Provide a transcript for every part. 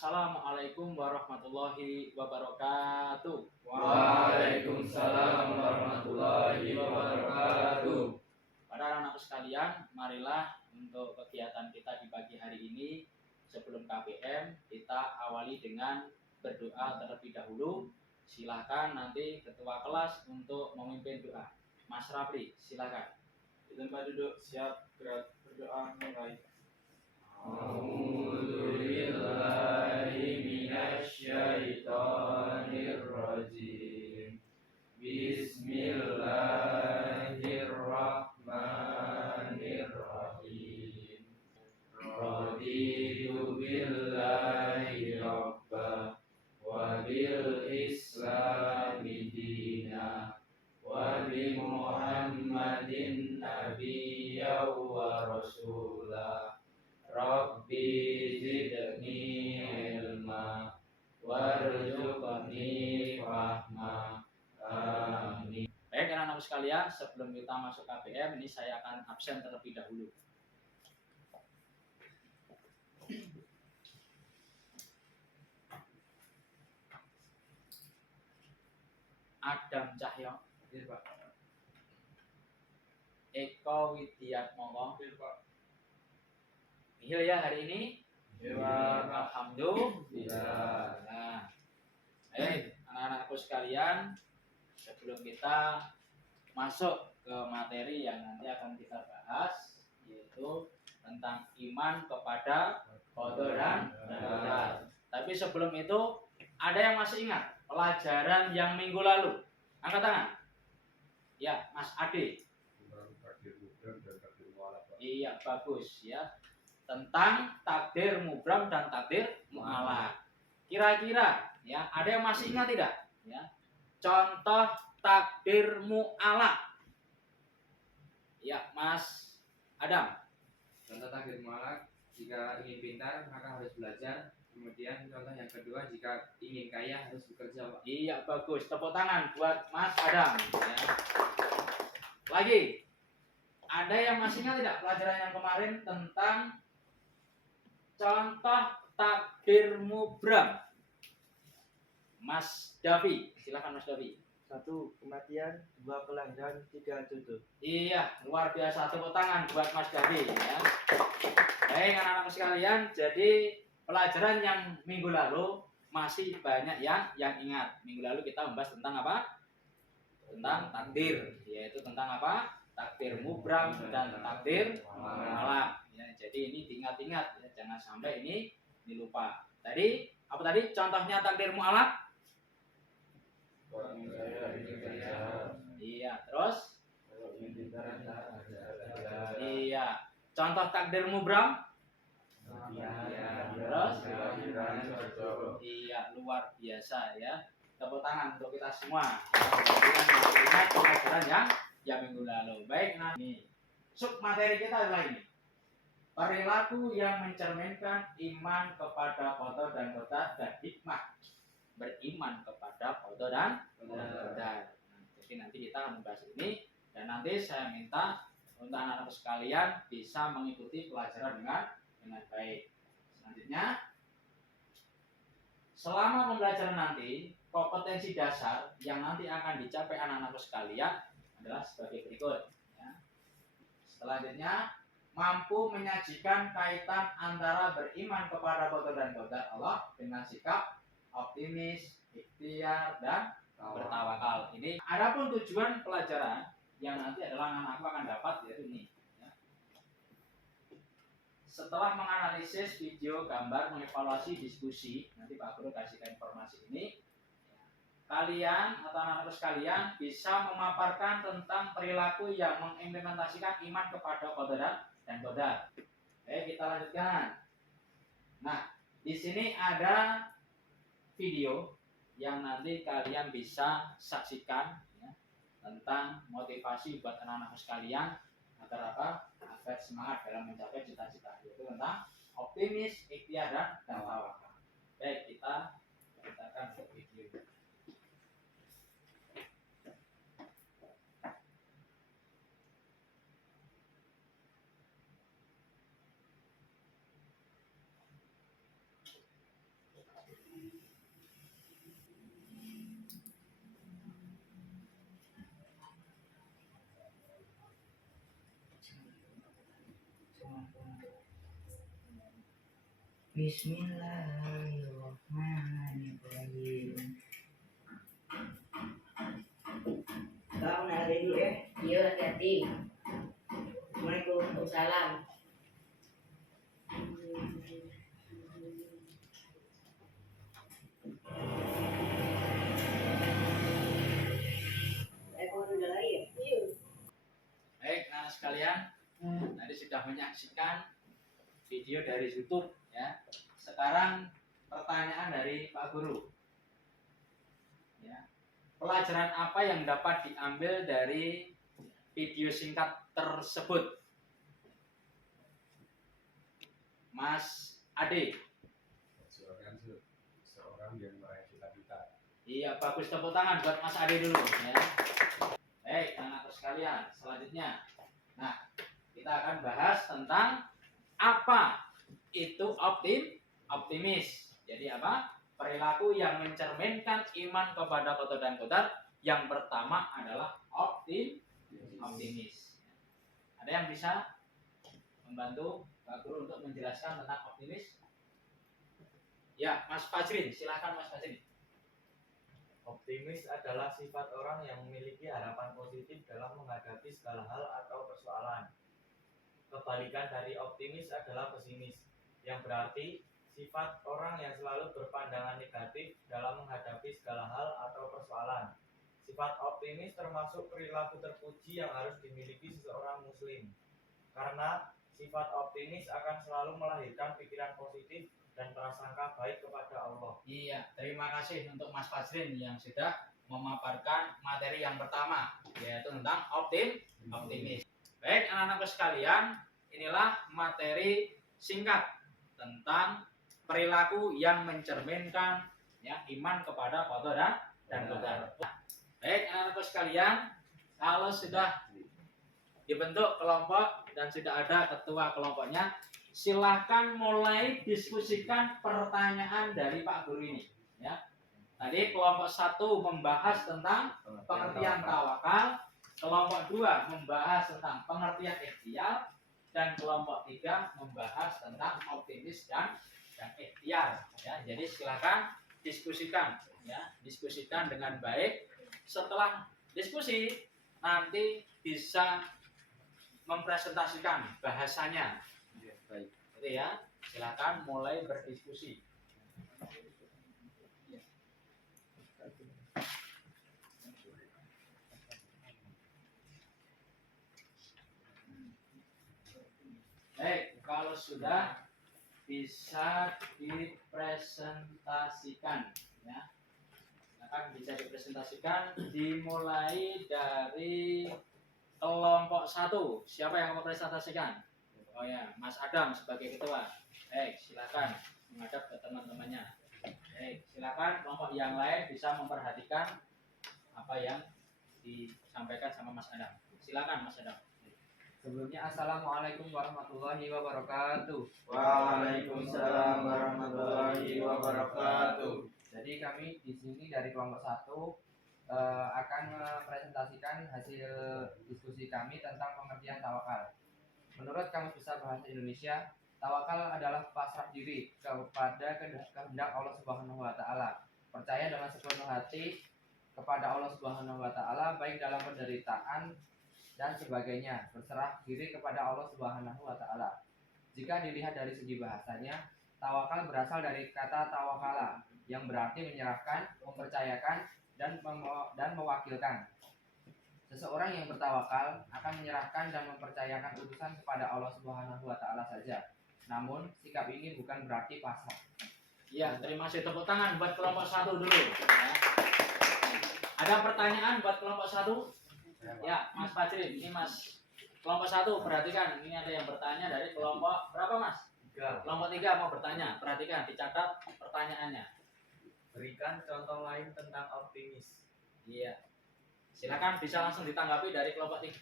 Assalamualaikum warahmatullahi wabarakatuh. Waalaikumsalam warahmatullahi wabarakatuh. Para anak-anak sekalian, marilah untuk kegiatan kita di pagi hari ini sebelum KBM kita awali dengan berdoa terlebih dahulu. Silakan nanti ketua kelas untuk memimpin doa. Mas Rafli, silakan. Di tempat duduk, siap gerak berdoa mulai. A'udzu billahi minasyaitonir rajim. Bismillahirrahmanirrahim. Raditu billahi rabba wa bil islami dina wa bi Muhammadin nabiyya wa rasulah. Rabbi zidni ilma warzuqni fahma. Amin. Baik anak-anak sekalian, sebelum kita masuk KBM ini saya akan absen terlebih dahulu. Adam Cahyo, Pak. Eko Widiatmoko. Pak. Nihil ya hari ini. Ya. Alhamdulillah. Nah, anak-anakku sekalian, sebelum kita masuk ke materi yang nanti akan kita bahas, yaitu tentang iman kepada qadar dan qadar. Tapi sebelum itu, ada yang masih ingat pelajaran yang minggu lalu? Angkat tangan. Ya, Mas Ade. Iya, bagus ya. Tentang takdir mubram dan takdir mu'alaq. Kira-kira ya, ada yang masih ingat tidak? Ya. Contoh takdir mu'alaq. Ya, Mas Adam. Contoh takdir mu'alaq, jika ingin pintar maka harus belajar. Kemudian contoh yang kedua, jika ingin kaya harus bekerja. Iya, bagus. Tepuk tangan buat Mas Adam ya. Lagi. Ada yang masih ingat tidak pelajaran yang kemarin tentang contoh takdir mubram? Mas Davi, silakan Mas Davi. 1. Kematian, 2. Kelahiran, 3. jodoh. Iya, luar biasa. Tepuk tangan buat Mas Davi ya. Baik anak-anak sekalian, jadi pelajaran yang minggu lalu masih banyak yang ingat. Minggu lalu kita membahas tentang apa? Tentang takdir, yaitu tentang apa? Takdir mubram dan takdir mu'alaq. Ya, jadi ini diingat-ingat ya, jangan sampai ini dilupa. Tadi apa tadi contohnya takdir mu'alaq? Iya, terus? Iya. Contoh takdir mubram? Terus? Iya, luar biasa ya. Tepuk tangan untuk kita semua. Ingat pelajaran yang minggu lalu. Baik, nah ini sub materi kita adalah ini. Perilaku yang mencerminkan iman kepada qadar dan qadar dan hikmah. Beriman kepada qadar dan qadar. Jadi nanti kita akan membahas ini dan nanti saya minta untuk anak-anak sekalian bisa mengikuti pelajaran dengan baik. Selanjutnya, selama pembelajaran nanti, kompetensi dasar yang nanti akan dicapai anak-anak sekalian adalah sebagai berikut. Ya. Selanjutnya, mampu menyajikan kaitan antara beriman kepada qadar dan qadar Allah dengan sikap optimis, ikhtiar, dan bertawakal. Ini adapun tujuan pelajaran yang nanti adalah anak-anakku akan dapat yaitu ini. Ya. Setelah menganalisis video, gambar, mengevaluasi diskusi, nanti Pak Guru kasihkan informasi ini. Kalian atau anak-anak sekalian bisa memaparkan tentang perilaku yang mengimplementasikan iman kepada qadar dan qadar. Oke, kita lanjutkan. Nah, di sini ada video yang nanti kalian bisa saksikan ya, tentang motivasi buat anak-anak sekalian agar apa? Agar semangat dalam mencapai cita-cita, yaitu tentang optimis, ikhtiar, dan tawakal. Baik, kita akan ke video. Bismillahirrahmanirrahim. Kamu nari dulu ya. Iya, hati-hati. Assalamualaikum. Waalaikumsalam. Baik, anak sekalian, tadi sudah menyaksikan video dari YouTube ya. Sekarang pertanyaan dari Pak Guru. Ya. Pelajaran apa yang dapat diambil dari video singkat tersebut? Mas Ade. Seorang yang meraih cita-cita. Iya, bagus, tepuk tangan buat Mas Ade dulu ya. Baik, anak sekalian, selanjutnya. Nah, kita akan bahas tentang apa itu optimis. Jadi apa? Perilaku yang mencerminkan iman kepada qada dan qadar. Yang pertama adalah optimis. Ada yang bisa membantu Pak Guru untuk menjelaskan tentang optimis? Ya, Mas Fajrin, silakan Mas Fajrin. Optimis adalah sifat orang yang memiliki harapan positif dalam menghadapi segala hal atau persoalan. Kebalikan dari optimis adalah pesimis, yang berarti sifat orang yang selalu berpandangan negatif dalam menghadapi segala hal atau persoalan. Sifat optimis termasuk perilaku terpuji yang harus dimiliki seseorang muslim. Karena sifat optimis akan selalu melahirkan pikiran positif dan prasangka baik kepada Allah. Iya, terima kasih untuk Mas Fajrin yang sudah memaparkan materi yang pertama, yaitu tentang optimis. Baik, anak-anakku sekalian, inilah materi singkat tentang perilaku yang mencerminkan ya iman kepada qada dan qadar. Baik, anak-anakku sekalian, kalau sudah dibentuk kelompok dan sudah ada ketua kelompoknya, silahkan mulai diskusikan pertanyaan dari Pak Guru ini. Ya. Tadi kelompok 1 membahas tentang pengertian tawakal, kelompok 2 membahas tentang pengertian ikhtiar, dan kelompok 3 membahas tentang optimis dan ikhtiar. Ya. Jadi silahkan diskusikan, ya, diskusikan dengan baik. Setelah diskusi nanti bisa mempresentasikan bahasanya. Baik, itu ya. Silakan mulai berdiskusi. Baik, kalau sudah bisa dipresentasikan, ya. Silakan bisa dipresentasikan. Dimulai dari kelompok 1. Siapa yang mau presentasikan? Oh ya, Mas Adam sebagai ketua. Baik, silakan menghadap ke teman-temannya. Baik, silakan kelompok yang lain bisa memperhatikan apa yang disampaikan sama Mas Adam. Silakan Mas Adam. Sebelumnya assalamualaikum warahmatullahi wabarakatuh. Waalaikumsalam warahmatullahi wabarakatuh. Jadi kami di sini dari kelompok 1 akan mempresentasikan hasil diskusi kami tentang pengertian tawakal. Menurut Kamus Besar Bahasa Indonesia, tawakal adalah pasrah diri kepada kehendak Allah Subhanahu wa taala. Percaya dengan sepenuh hati kepada Allah Subhanahu wa taala baik dalam penderitaan dan sebagainya, berserah diri kepada Allah Subhanahu wa taala. Jika dilihat dari segi bahasanya, tawakal berasal dari kata tawakala yang berarti menyerahkan, mempercayakan dan mewakilkan. Seseorang yang bertawakal akan menyerahkan dan mempercayakan urusan kepada Allah Subhanahu wa taala saja. Namun, sikap ini bukan berarti pasrah. Ya, terima kasih. Tepuk tangan buat kelompok 1 dulu. Ya. Ada pertanyaan buat kelompok 1? Ya, Mas Fajrin, ini Mas. Kelompok 1, perhatikan. Ini ada yang bertanya dari kelompok berapa, Mas? 3. Kelompok 3 mau bertanya. Perhatikan, dicatat pertanyaannya. Berikan contoh lain tentang optimis. Iya. Silakan bisa langsung ditanggapi dari kelompok 1.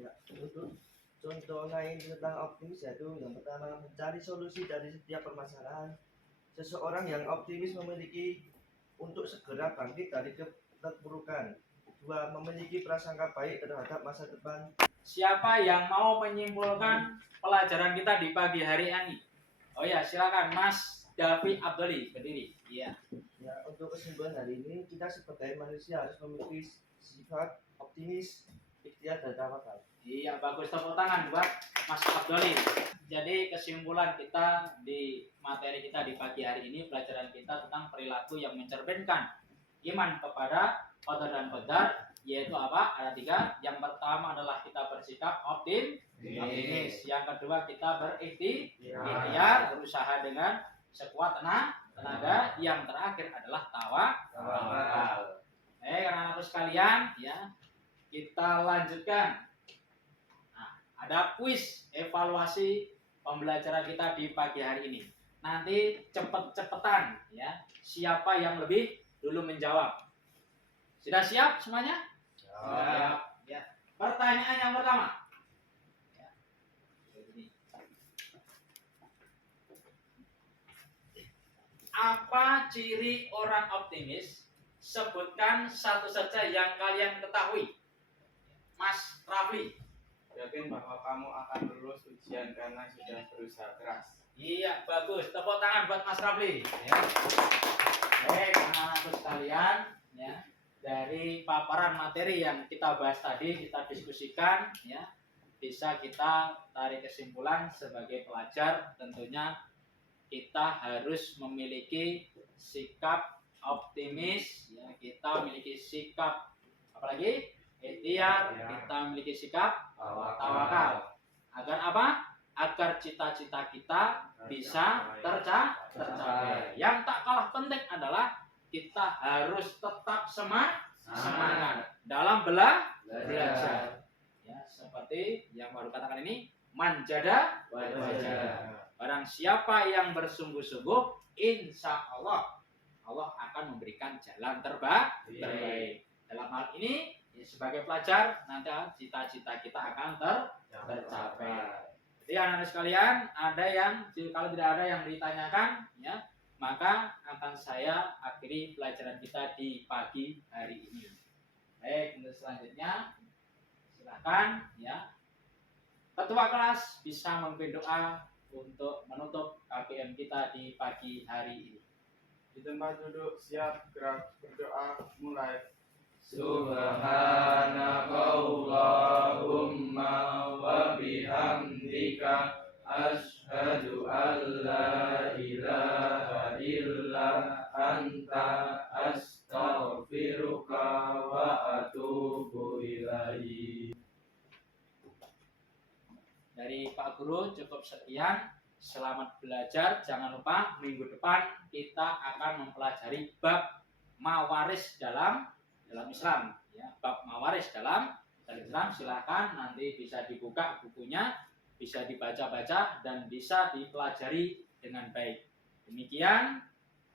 Ya, untuk contoh lain tentang optimis yaitu yang pertama mencari solusi dari setiap permasalahan. Seseorang yang optimis memiliki untuk segera bangkit dari keterpurukan. 2. Memiliki prasangka baik terhadap masa depan. Siapa yang mau menyimpulkan pelajaran kita di pagi hari ini? Oh ya, silakan Mas Davi Abdoli, berdiri. Iya. Ya, untuk kesimpulan hari ini, kita sebagai manusia harus memiliki sifat optimis, ikhtiar, dan tawakal. Iya, bagus, tepuk tangan buat Mas Abdoli. Jadi kesimpulan kita di materi kita di pagi hari ini, pelajaran kita tentang perilaku yang mencerminkan iman kepada qadar dan qadar, yaitu apa? Ada 3. Yang pertama adalah kita bersikap optimis. Yang kedua kita berikhtiar, berusaha dengan sekuat tenaga. Yang terakhir adalah tawakal. Anak-anakku sekalian, ya, kita lanjutkan. Nah, ada kuis evaluasi pembelajaran kita di pagi hari ini. Nanti cepet-cepetan, ya. Siapa yang lebih dulu menjawab? Sudah siap semuanya? Siap. Ya. Pertanyaan yang pertama. Ya. Apa ciri orang optimis? Sebutkan satu saja yang kalian ketahui. Mas Rafli. Yakin bahwa kamu akan lulus ujian karena sudah berusaha keras. Iya, bagus. Tepuk tangan buat Mas Rafli. Ya. Baik, anak-anakku sekalian, ya. Dari paparan materi yang kita bahas tadi, kita diskusikan, ya, bisa kita tarik kesimpulan sebagai pelajar. Tentunya kita harus memiliki sikap optimis, ya. Kita memiliki sikap apalagi ikhtiar, kita memiliki sikap tawakal. Agar apa? Agar cita-cita kita bisa tercapai. Yang tak kalah penting adalah kita harus tetap semangat dalam belajar. Ya, seperti yang baru katakan ini, manjada wajada. Barang siapa yang bersungguh-sungguh, insya Allah akan memberikan jalan terbaik. Dalam hal ini, ya, sebagai pelajar, nanti cita-cita kita akan tercapai. Jadi anak-anak sekalian, ada yang kalau tidak ada yang ditanyakan, ya, maka akan saya akhiri pelajaran kita di pagi hari ini. Baik, untuk selanjutnya silakan, ya, ketua kelas bisa memimpin doa untuk menutup KBM kita di pagi hari ini. Di tempat duduk siap, gerak, berdoa, mulai. Subhanaka Allahumma wa bihamdika asyhadu an la ilaha illa anta astaghfiruka wa atubu ilaik. Dari Pak Guru cukup sekian. Selamat belajar. Jangan lupa minggu depan kita akan mempelajari bab mawaris dalam Islam, ya, bab mawaris dalam Islam. Silakan nanti bisa dibuka bukunya, bisa dibaca-baca dan bisa dipelajari dengan baik. Demikian.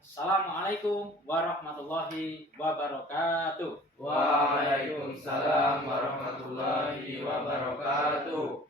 Assalamualaikum warahmatullahi wabarakatuh. Waalaikumsalam warahmatullahi wabarakatuh.